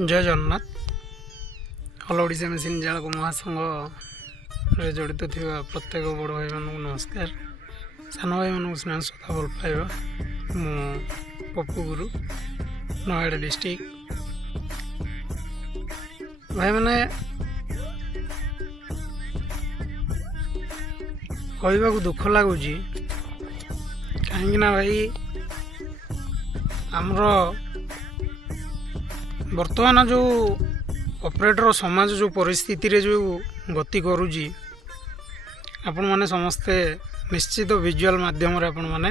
जय Jagannath. All Odisha machine जालक महासंघ जड़ित थी प्रत्येक बड़ भाई मानक नमस्कार। सान भाई मानक स्नेह श्रद्धा भल पाइबा। मु पप्पू गुरु, नयगड़ डिस्ट्रिक्ट। भाई मैंने कहवा दुख लगुच कहीं भाई आमर बर्तमान जो ऑपरेटर समाज जो परिस्थिति रे जो गति करुची आपण माने समस्ते निश्चित विजुअल माध्यम रे आपण माने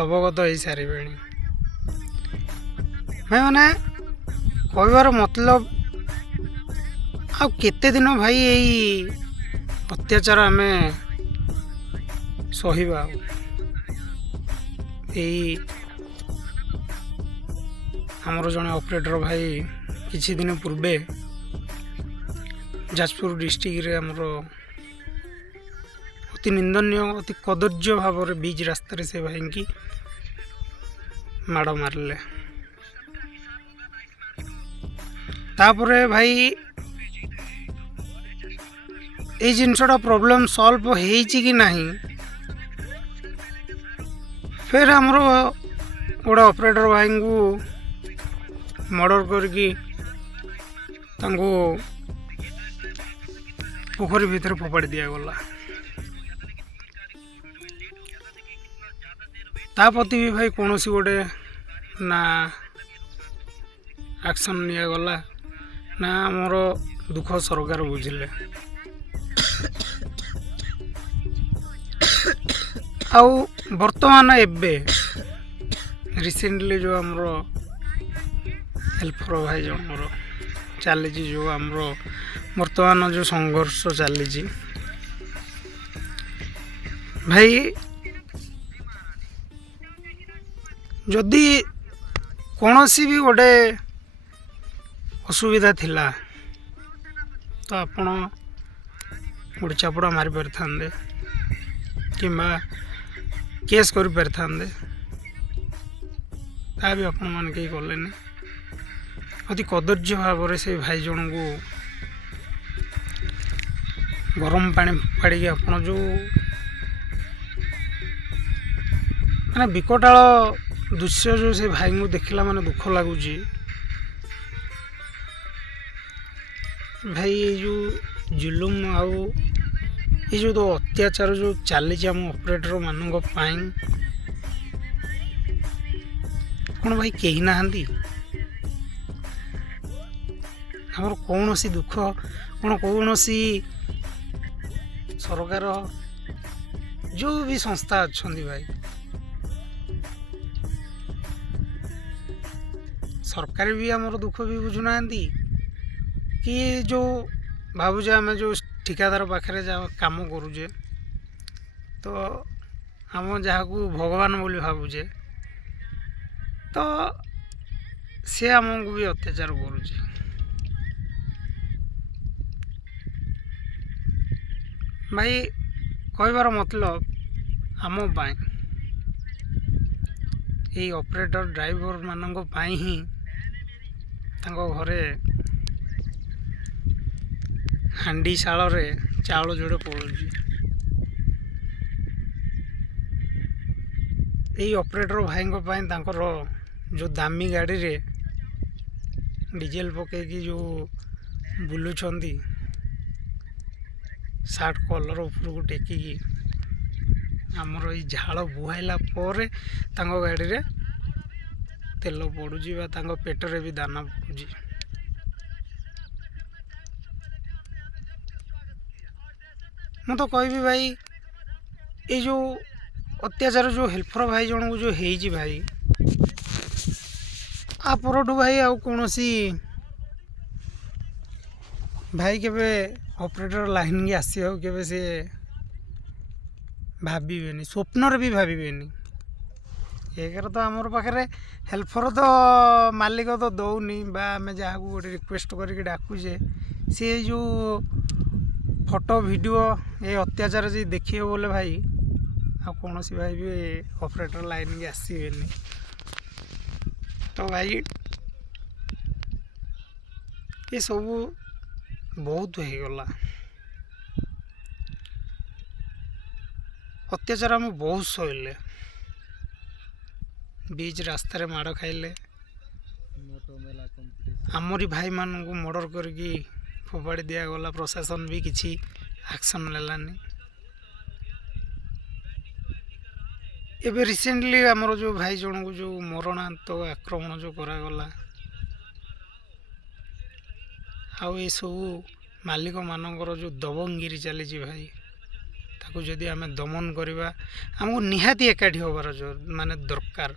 अवगत हो सारे। भाई माने कहबार मतलब आ केते दिन भाई यही अत्याचार आमे सहिबा। यही आमर जड़े ऑपरेटर भाई किछि दिन पूर्वे जाजपुर डिस्ट्रिक्ट रे आमर अति निंदनीय अति कदर्य भाव रे बीच रास्ता से भाई की माड़ मारले। तापरे भाई ये जिनसटा प्रॉब्लम सॉल्व होईची कि नहीं, फिर आमर गोटे ऑपरेटर भाई को मर्डर करके पोखरी भितर फोपाड़ी दिगला। तापति भी भाई कौन सी गोटे ना एक्शन निगला ना मोर दुख सरकार बुझिले। आउ वर्तमान एबे रिसेंटली जो आमर हेल्पर भाई जनर चली जो आमर वर्तमान जो संघर्ष चली भाई, जदि कौन सी भी गोटे असुविधा थिला तो आपण गोटे चापुड़ा मारी पारि थांदे किंबा केस करि पारि थांदे। ता भी आपण मान कहीं कलेनी। अति कदर्य भाव से भाई जन को गरम पानी फाड़ी आपण जो माने विकटाल दृश्य जो से भाई को देखला माने दुख लगुच। भाई ये जो जुलुम आउ ये जो तो अत्याचार जो चली आम ऑपरेटर मानक कौन भाई कही ना आमर कौन सी दुख कौन सी सरकार जो भी संस्था अच्छा भाई सरकार भी आमर दुख भी बुझुना कि जो भावुजे आम जो ठिकादार पाखे जा काम करुचे तो आम जहाँ को भगवान बोली भावुचे तो सी आमको भी अत्याचार करुचे। भाई कहबार मतलब आम ये ऑपरेटर ड्राइवर मानक ही घरे हांडी शाल रे चाउल जोड़े पड़ुची। यही ऑपरेटर भाई जो दामी गाड़ी रे डीजेल पकईकी जो बुलूंट सार्ट कलर ऊपर को टेकिकी आमर ये झाड़ बुहाइला पर गाड़ी रे तेल पड़ुची पेटरे भी दाना पड़ुची। मु तो कहबी भाई ये जो अत्याचार जो हेल्पर भाई जन को जो है भाई आपरठू भाई आउ कौन सी भाई केवे ऑपरेटर लाइन की आसी केवे से भावे स्वप्न भी भावे। एक तो आमर पाखे हेल्पर तो मालिक तो दौनी आम जहाँ को गोटे रिक्वेस्ट करके डाकुचे सी जो फोटो वीडियो ये अत्याचार जी देखिए बोले भाई आ कौन सी भाई भी ऑपरेटर लाइन की आसबेनि। तो भाई ଏସବୁ ବହୁତ ହେଇଗଲା। ଅତ୍ୟାଚାର ଆମେ ବହୁତ ସହିଲେ। ବିଚ୍ ରାସ୍ତାରେ ମାଡ଼ ଖାଇଲେ, ଆମରି ଭାଇମାନଙ୍କୁ ମର୍ଡ଼ର କରିକି ଫୋପାଡ଼ି ଦିଆଗଲା। ପ୍ରଶାସନ ବି କିଛି ଆକ୍ସନ୍ ନେଲାନି। ଏବେ ରିସେଣ୍ଟଲି ଆମର ଯେଉଁ ଭାଇ ଜଣଙ୍କୁ ଯେଉଁ ମରଣାନ୍ତକ ଆକ୍ରମଣ ଯେଉଁ କରାଗଲା, ଆଉ ଏସବୁ ମାଲିକମାନଙ୍କର ଯେଉଁ ଦବଙ୍ଗଗିରି ଚାଲିଛି ଭାଇ, ତାକୁ ଯଦି ଆମେ ଦମନ କରିବା, ଆମକୁ ନିହାତି ଏକାଠି ହେବାର ମାନେ ଦରକାର।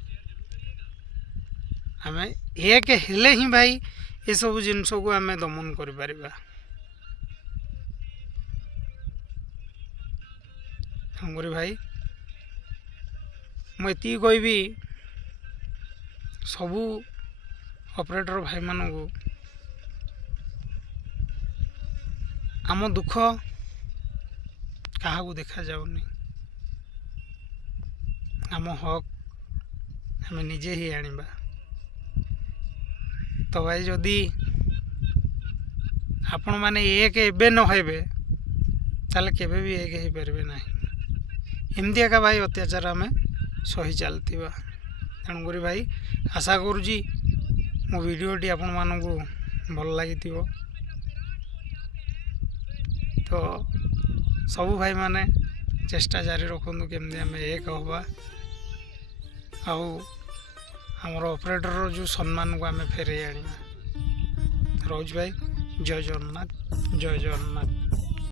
ଆମେ ଏକ ହେଲେ ହିଁ ଭାଇ ଏସବୁ ଜିନିଷକୁ ଆମେ ଦମନ କରିପାରିବା। ତେଣୁକରି ଭାଇ ମୁଁ ଏତିକି କହିବି, ସବୁ ଅପରେଟର ଭାଇମାନଙ୍କୁ ଆମ ଦୁଃଖ କାହାକୁ ଦେଖାଯାଉନି। ଆମ ହକ୍ ଆମେ ନିଜେ ହିଁ ଆଣିବା। ତ ଭାଇ ଯଦି ଆପଣମାନେ ଏକ ଏବେ ନ ହେବେ ତାହେଲେ କେବେ ବି ଏକ ହେଇପାରିବେ ନାହିଁ। ଏମିତି ଏକା ଭାଇ ଅତ୍ୟାଚାର ଆମେ ସହି ଚାଲିଥିବା। ତେଣୁକରି ଭାଇ ଆଶା କରୁଛି ମୋ ଭିଡ଼ିଓଟି ଆପଣମାନଙ୍କୁ ଭଲ ଲାଗିଥିବ। ତ ସବୁ ଭାଇମାନେ ଚେଷ୍ଟା ଜାରି ରଖନ୍ତୁ କେମିତି ଆମେ ଏକ ହେବା, ଆଉ ଆମର ଅପରେଟରର ଯେଉଁ ସମ୍ମାନକୁ ଆମେ ଫେରାଇ ଆଣିବା। ରହୁଛି ଭାଇ, ଜୟ ଜଗନ୍ନାଥ, ଜୟ ଜଗନ୍ନାଥ।